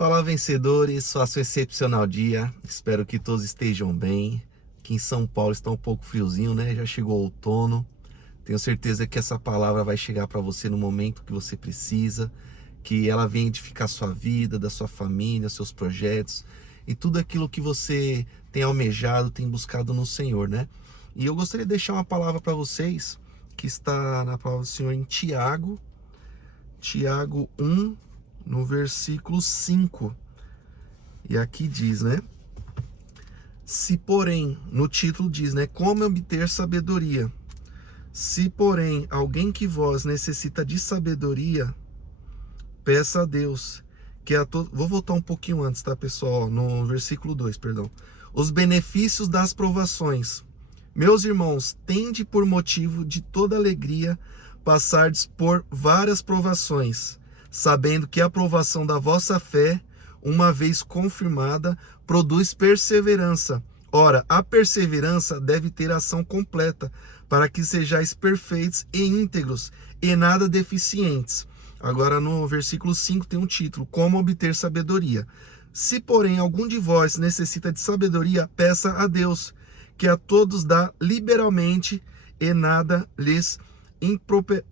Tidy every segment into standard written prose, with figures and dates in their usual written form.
Fala, vencedores, faça um excepcional dia. Espero que todos estejam bem. Aqui em São Paulo está um pouco friozinho, né? Já chegou o outono. Tenho certeza que essa palavra vai chegar para você no momento que você precisa, que ela venha edificar sua vida, da sua família, seus projetos e tudo aquilo que você tem almejado, tem buscado no Senhor, né? E eu gostaria de deixar uma palavra para vocês que está na palavra do Senhor em Tiago 1, no versículo 5. E aqui diz, né? Se porém, no título diz, né? Como obter sabedoria? Se porém alguém que vós necessita de sabedoria, peça a Deus, que a todo... Vou voltar um pouquinho antes, tá, pessoal? No versículo 2, perdão. Os benefícios das provações. Meus irmãos, tende por motivo de toda alegria passardes por várias provações, sabendo que a provação da vossa fé, uma vez confirmada, produz perseverança. Ora, a perseverança deve ter ação completa, para que sejais perfeitos e íntegros, e nada deficientes. Agora no versículo 5 tem um título, como obter sabedoria. Se, porém, algum de vós necessita de sabedoria, peça a Deus, que a todos dá liberalmente, e nada lhes impropera,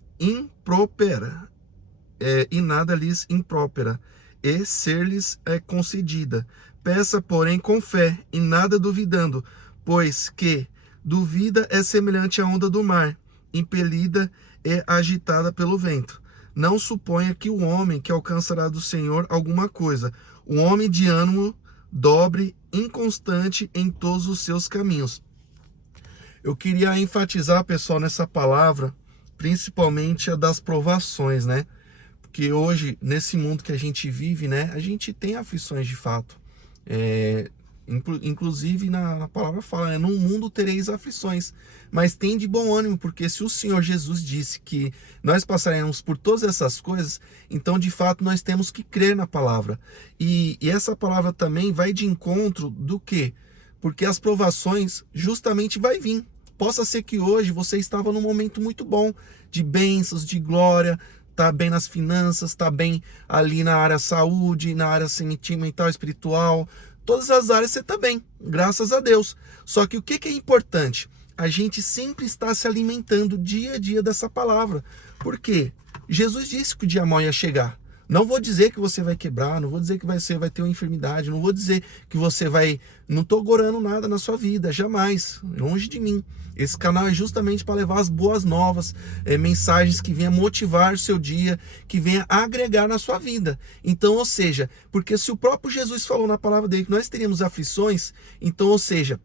e ser-lhes concedida. Peça, porém, com fé, e nada duvidando, pois que duvida é semelhante à onda do mar, impelida e agitada pelo vento. Não suponha que o homem que alcançará do Senhor alguma coisa. O homem de ânimo dobre, inconstante em todos os seus caminhos. Eu queria enfatizar, pessoal, nessa palavra, principalmente a das provações, né? Porque hoje, nesse mundo que a gente vive, né? A gente tem aflições de fato. Inclusive, na palavra fala, né? No mundo tereis aflições, mas tem de bom ânimo, porque se o Senhor Jesus disse que nós passaremos por todas essas coisas, então, de fato, nós temos que crer na palavra. E essa palavra também vai de encontro do quê? Porque as provações justamente vai vir. Possa ser que hoje você estava num momento muito bom, de bênçãos, de glória, tá bem nas finanças, tá bem ali na área saúde, na área sentimental, espiritual, todas as áreas você tá bem, graças a Deus. Só que o que é importante? A gente sempre está se alimentando dia a dia dessa palavra. Por quê? Jesus disse que o dia mau ia chegar. Não vou dizer que você vai quebrar, não vou dizer que você vai ter uma enfermidade, não vou dizer que você vai... Não estou gorando nada na sua vida, jamais, longe de mim. Esse canal é justamente para levar as boas novas, mensagens que venham motivar o seu dia, que venham agregar na sua vida. Então, ou seja, porque se o próprio Jesus falou na palavra dele que nós teríamos aflições, então, ou seja...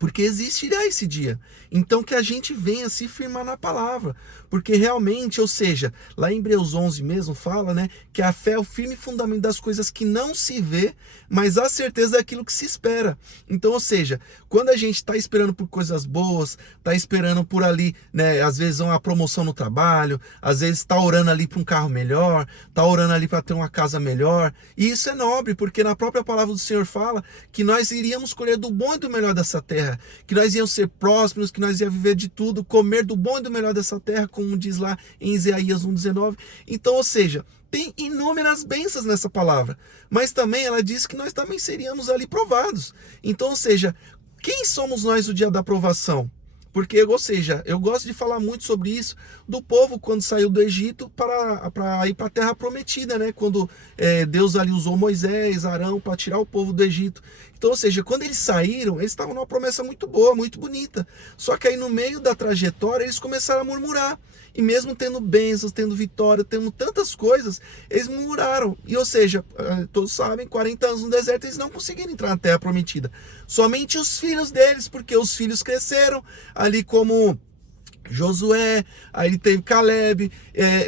porque existirá esse dia. Então que a gente venha se firmar na palavra, porque realmente, ou seja, lá em Hebreus 11 mesmo fala, né, que a fé é o firme fundamento das coisas que não se vê, mas a certeza daquilo que se espera. Então, ou seja, quando a gente está esperando por coisas boas, está esperando por ali, né, às vezes uma promoção no trabalho, às vezes está orando ali para um carro melhor, está orando ali para ter uma casa melhor, e isso é nobre, porque na própria palavra do Senhor fala que nós iríamos colher do bom e do melhor dessa terra, que nós íamos ser prósperos, que nós íamos viver de tudo, comer do bom e do melhor dessa terra, como diz lá em Isaías 1,19. Então, ou seja, tem inúmeras bênçãos nessa palavra, mas também ela diz que nós também seríamos ali provados. Então, ou seja, quem somos nós no dia da provação? Porque, ou seja, eu gosto de falar muito sobre isso, do povo quando saiu do Egito para ir para a terra prometida, né? Quando Deus ali usou Moisés, Arão para tirar o povo do Egito. Então, ou seja, quando eles saíram, eles estavam numa promessa muito boa, muito bonita. Só que aí no meio da trajetória eles começaram a murmurar. E mesmo tendo bênçãos, tendo vitória, tendo tantas coisas, eles murmuraram. E ou seja, todos sabem, 40 anos no deserto, eles não conseguiram entrar na terra prometida. Somente os filhos deles, porque os filhos cresceram ali como Josué, aí ele teve Caleb,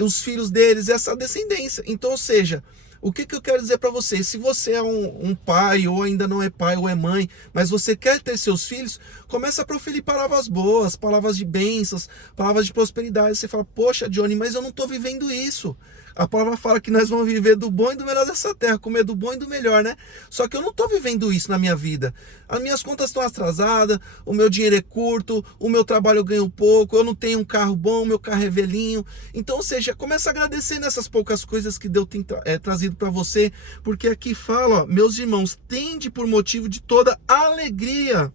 os filhos deles, essa descendência. Então, ou seja, o que eu quero dizer para vocês? Se você é um pai, ou ainda não é pai, ou é mãe, mas você quer ter seus filhos, começa a proferir palavras boas, palavras de bênçãos, palavras de prosperidade. Você fala, poxa, Johnny, mas eu não estou vivendo isso. A palavra fala que nós vamos viver do bom e do melhor dessa terra, comer do bom e do melhor, né? Só que eu não estou vivendo isso na minha vida. As minhas contas estão atrasadas, o meu dinheiro é curto, o meu trabalho eu ganho pouco, eu não tenho um carro bom, o meu carro é velhinho. Então, ou seja, começa a agradecer nessas poucas coisas que Deus tem trazido para você, porque aqui fala, ó, meus irmãos, tende por motivo de toda alegria,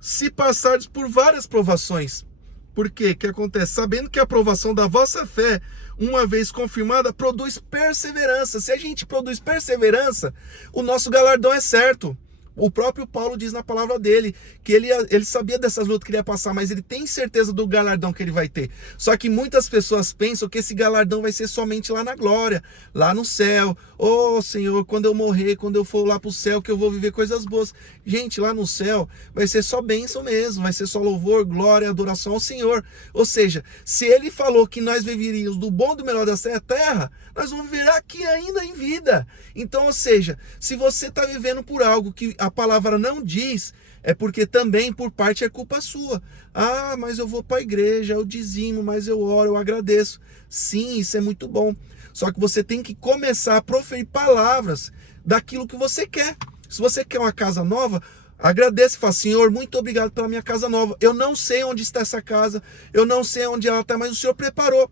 se passardes por várias provações. Por quê? O que acontece? Sabendo que a aprovação da vossa fé, uma vez confirmada, produz perseverança. Se a gente produz perseverança, o nosso galardão é certo. O próprio Paulo diz na palavra dele que ele sabia dessas lutas que ele ia passar, mas ele tem certeza do galardão que ele vai ter. Só que muitas pessoas pensam que esse galardão vai ser somente lá na glória, lá no céu. Oh, Senhor, quando eu morrer, quando eu for lá para o céu, que eu vou viver coisas boas. Gente, lá no céu vai ser só bênção mesmo, vai ser só louvor, glória, adoração ao Senhor. Ou seja, se ele falou que nós viveríamos do bom e do melhor dessa terra, nós vamos viver aqui ainda em vida. Então, ou seja, se você está vivendo por algo que a palavra não diz, é porque também por parte é culpa sua. Ah, mas eu vou para a igreja, eu dizimo, mas eu oro, eu agradeço. Sim, isso é muito bom. Só que você tem que começar a proferir palavras daquilo que você quer. Se você quer uma casa nova, agradeça e fala, Senhor, muito obrigado pela minha casa nova. Eu não sei onde está essa casa, eu não sei onde ela está, mas o Senhor preparou.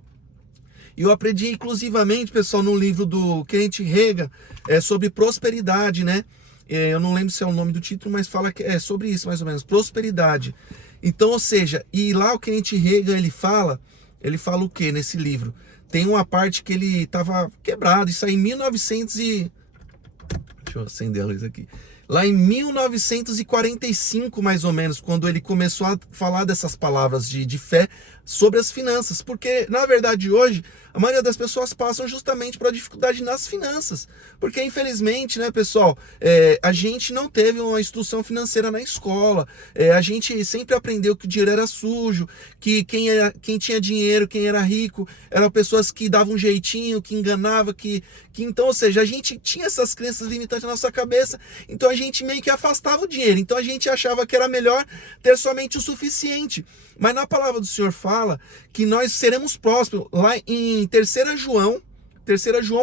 E eu aprendi inclusivamente, pessoal, no livro do Kenneth Hagin, sobre prosperidade, né? Eu não lembro se é o nome do título, mas fala que é sobre isso, mais ou menos, prosperidade. Então, ou seja, e lá o Kenneth Hagin, ele fala o que nesse livro? Tem uma parte que ele estava quebrado, isso aí em 1900 e... Deixa eu acender a luz aqui. Lá em 1945, mais ou menos, quando ele começou a falar dessas palavras de fé sobre as finanças. Porque, na verdade, hoje, a maioria das pessoas passam justamente por a dificuldade nas finanças. Porque, infelizmente, né, pessoal, a gente não teve uma instrução financeira na escola. A gente sempre aprendeu que o dinheiro era sujo, que quem tinha dinheiro, quem era rico, eram pessoas que davam um jeitinho, que enganava, que então, ou seja, a gente tinha essas crenças limitantes na nossa cabeça, então a gente meio que afastava o dinheiro, então a gente achava que era melhor ter somente o suficiente. Mas na palavra do Senhor fala que nós seremos prósperos. Lá em 3 João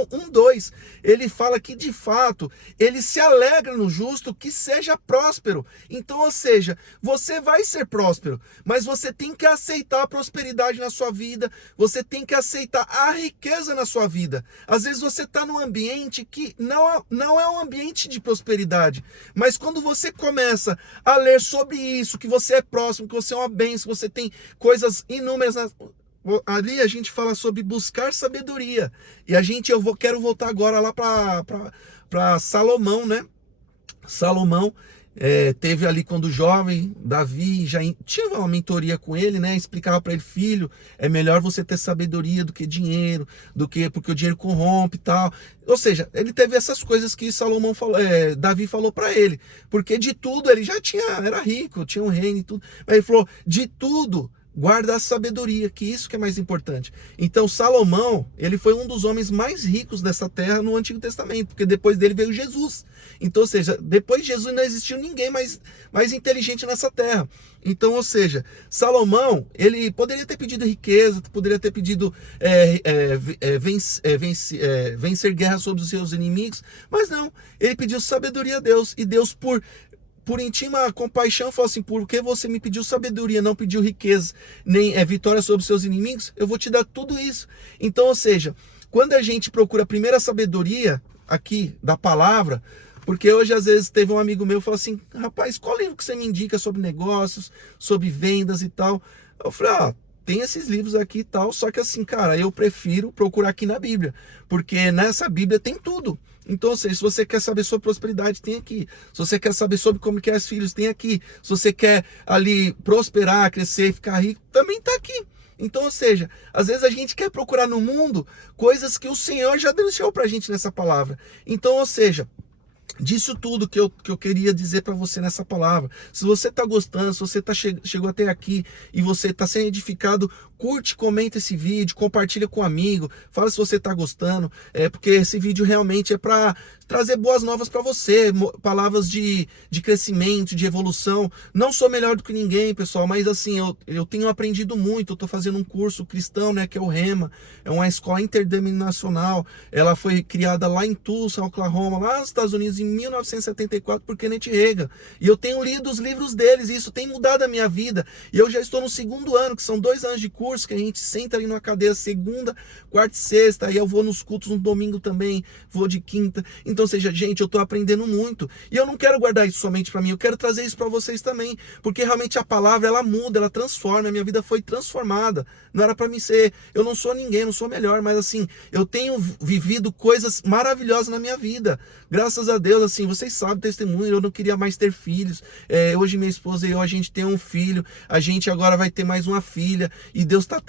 1:2, ele fala que de fato ele se alegra no justo que seja próspero. Então, ou seja, você vai ser próspero, mas você tem que aceitar a prosperidade na sua vida, você tem que aceitar a riqueza na sua vida. Às vezes você está num ambiente que não é um ambiente de prosperidade, mas quando você começa a ler sobre isso, que você é próximo, que você é uma bênção, que você tem coisas inúmeras ali a gente fala sobre buscar sabedoria. E quero voltar agora lá para Salomão, né? Salomão teve ali quando jovem, Davi já tinha uma mentoria com ele, né? Explicava para ele, filho, é melhor você ter sabedoria do que dinheiro, porque o dinheiro corrompe e tal. Ou seja, ele teve essas coisas que Davi falou para ele, porque de tudo ele já era rico, tinha um reino e tudo. Mas ele falou, de tudo guarda a sabedoria, que isso que é mais importante. Então Salomão, ele foi um dos homens mais ricos dessa terra no Antigo Testamento, porque depois dele veio Jesus. Então, ou seja, depois de Jesus não existiu ninguém mais inteligente nessa terra. Então, ou seja, Salomão, ele poderia ter pedido riqueza, poderia ter pedido vencer guerra sobre os seus inimigos, mas não, ele pediu sabedoria a Deus, e Deus por íntima compaixão, falou assim, porque você me pediu sabedoria, não pediu riqueza, nem vitória sobre os seus inimigos, eu vou te dar tudo isso. Então, ou seja, quando a gente procura a primeira sabedoria aqui da palavra, porque hoje às vezes teve um amigo meu que falou assim, rapaz, qual livro que você me indica sobre negócios, sobre vendas e tal? Eu falei, tem esses livros aqui e tal, só que assim, cara, eu prefiro procurar aqui na Bíblia, porque nessa Bíblia tem tudo. Então, ou seja, se você quer saber sobre prosperidade, tem aqui. Se você quer saber sobre como criar filhos, tem aqui. Se você quer ali prosperar, crescer, ficar rico, também está aqui. Então, ou seja, às vezes a gente quer procurar no mundo coisas que o Senhor já deixou para a gente nessa palavra. Então, ou seja, disso tudo que eu queria dizer para você nessa palavra. Se você está gostando, se você chegou até aqui e você está sendo edificado, curte, comenta esse vídeo, compartilha com um amigo, fala se você está gostando, porque esse vídeo realmente é para trazer boas novas para você, palavras de crescimento, de evolução. Não sou melhor do que ninguém, pessoal, mas assim, eu tenho aprendido muito. Eu estou fazendo um curso cristão, né, que é o Rema, é uma escola interdenominacional. Ela foi criada lá em Tulsa, Oklahoma, lá nos Estados Unidos, em 1974, por Kenneth Hagin. E eu tenho lido os livros deles, e isso tem mudado a minha vida. E eu já estou no segundo ano, que são 2 anos de curso, que a gente senta ali numa cadeira segunda, quarta e sexta, aí eu vou nos cultos no domingo também, vou de quinta. Então, seja, gente, eu estou aprendendo muito. E eu não quero guardar isso somente para mim, eu quero trazer isso para vocês também. Porque realmente a palavra, ela muda, ela transforma. A minha vida foi transformada. Não era para mim ser, eu não sou ninguém, não sou melhor, mas assim, eu tenho vivido coisas maravilhosas na minha vida. Graças a Deus, assim, vocês sabem, testemunho, eu não queria mais ter filhos. Hoje minha esposa e eu, a gente tem um filho, a gente agora vai ter mais uma filha, e Deus está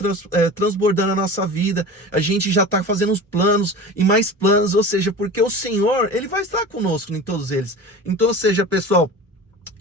transbordando a nossa vida. A gente já está fazendo uns planos e mais planos, ou seja, porque o Senhor, Ele vai estar conosco em todos eles. Então, ou seja, pessoal,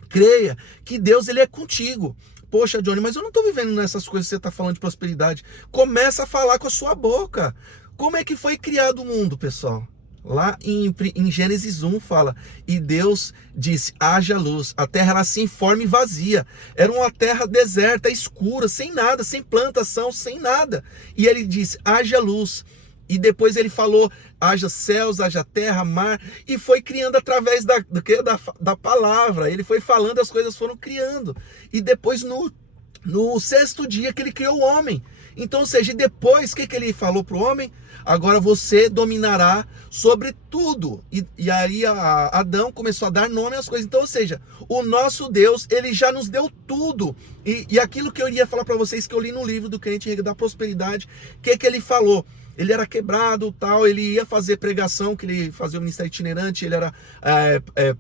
creia que Deus, Ele é contigo. Poxa, Johnny, mas eu não estou vivendo nessas coisas que você está falando de prosperidade. Começa a falar com a sua boca. Como é que foi criado o mundo, pessoal? Lá em Gênesis 1 fala, e Deus disse, haja luz. A terra era sem forma e vazia. Era uma terra deserta, escura, sem nada, sem plantação, sem nada. E ele disse, haja luz. E depois ele falou, haja céus, haja terra, mar, e foi criando através da palavra. Ele foi falando, as coisas foram criando. E depois no sexto dia que ele criou o homem. Então, ou seja, depois, o que ele falou para o homem? Agora você dominará sobre tudo. E aí Adão começou a dar nome às coisas. Então, ou seja, o nosso Deus, ele já nos deu tudo. E aquilo que eu iria falar para vocês, que eu li no livro do Kenneth Hagin da prosperidade, o que ele falou? Ele era quebrado, tal, ele ia fazer pregação, que ele fazia o ministério itinerante, ele era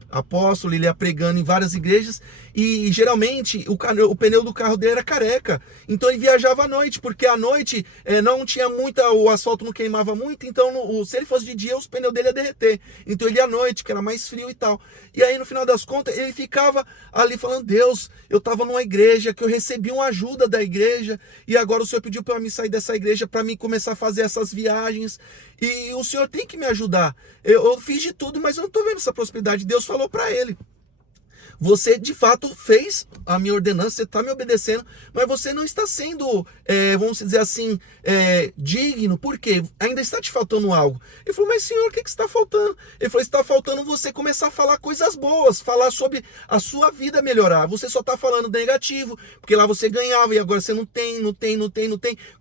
apóstolo, ele ia pregando em várias igrejas, e geralmente o pneu do carro dele era careca, então ele viajava à noite, porque à noite não tinha o asfalto não queimava muito, então se ele fosse de dia, os pneus dele ia derreter, então ele ia à noite, que era mais frio e tal, e aí no final das contas, ele ficava ali falando, Deus, eu estava numa igreja, que eu recebi uma ajuda da igreja, e agora o Senhor pediu para mim sair dessa igreja, para mim começar a fazer essas viagens, e o Senhor tem que me ajudar. Eu fiz de tudo, mas eu não estou vendo essa prosperidade. Deus falou para ele, você de fato fez a minha ordenança, você está me obedecendo, mas você não está sendo, vamos dizer assim, digno, porque ainda está te faltando algo. Ele falou, mas Senhor, o que está faltando? Ele falou, está faltando você começar a falar coisas boas, falar sobre a sua vida melhorar. Você só está falando negativo, porque lá você ganhava e agora você não tem.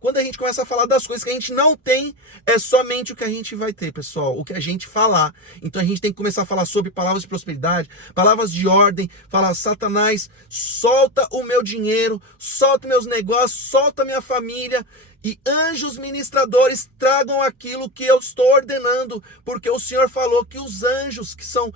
Quando a gente começa a falar das coisas que a gente não tem, é somente o que a gente vai ter, pessoal, o que a gente falar. Então a gente tem que começar a falar sobre palavras de prosperidade, palavras de ordem, falar, Satanás, solta o meu dinheiro, solta meus negócios, solta minha família, e anjos ministradores tragam aquilo que eu estou ordenando, porque o Senhor falou que os anjos, que são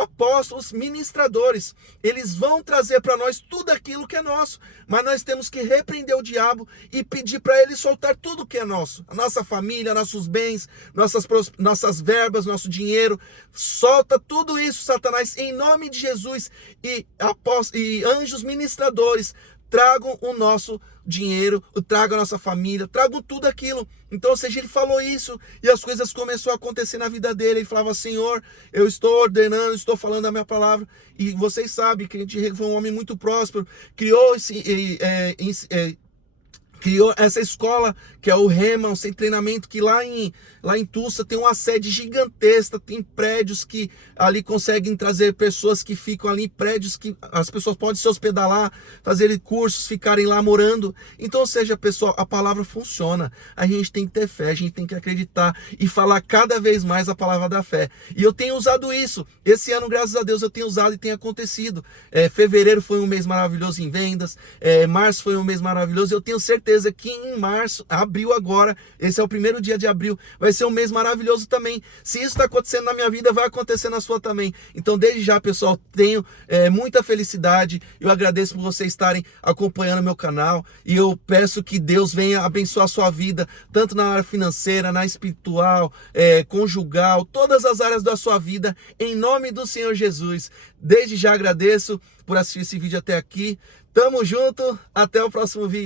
apóstolos ministradores, eles vão trazer para nós tudo aquilo que é nosso, mas nós temos que repreender o diabo e pedir para ele soltar tudo que é nosso, a nossa família, nossos bens, nossas verbas, nosso dinheiro. Solta tudo isso, Satanás, em nome de Jesus, e anjos ministradores tragam o nosso dinheiro, tragam a nossa família, tragam tudo aquilo. Então, ou seja, ele falou isso, e as coisas começaram a acontecer na vida dele. Ele falava, Senhor, eu estou ordenando, estou falando a minha palavra, e vocês sabem que ele foi um homem muito próspero, criou essa escola, que é o Rema, um centro de treinamento, que lá em Tulsa tem uma sede gigantesca, tem prédios que ali conseguem trazer pessoas que ficam ali, prédios que as pessoas podem se hospedar lá, fazerem cursos, ficarem lá morando. Então, ou seja, pessoal, a palavra funciona. A gente tem que ter fé, a gente tem que acreditar e falar cada vez mais a palavra da fé. E eu tenho usado isso. Esse ano, graças a Deus, eu tenho usado e tem acontecido. Fevereiro foi um mês maravilhoso em vendas, março foi um mês maravilhoso. Eu tenho certeza que em março, abril agora, esse é o primeiro dia de abril, vai ser um mês maravilhoso também. Se isso está acontecendo na minha vida, vai acontecer na sua também. Então, desde já, pessoal, tenho muita felicidade. Eu agradeço por vocês estarem acompanhando meu canal, e eu peço que Deus venha abençoar a sua vida, tanto na área financeira, na espiritual, conjugal, todas as áreas da sua vida, em nome do Senhor Jesus. Desde já agradeço por assistir esse vídeo até aqui. Tamo junto, até o próximo vídeo.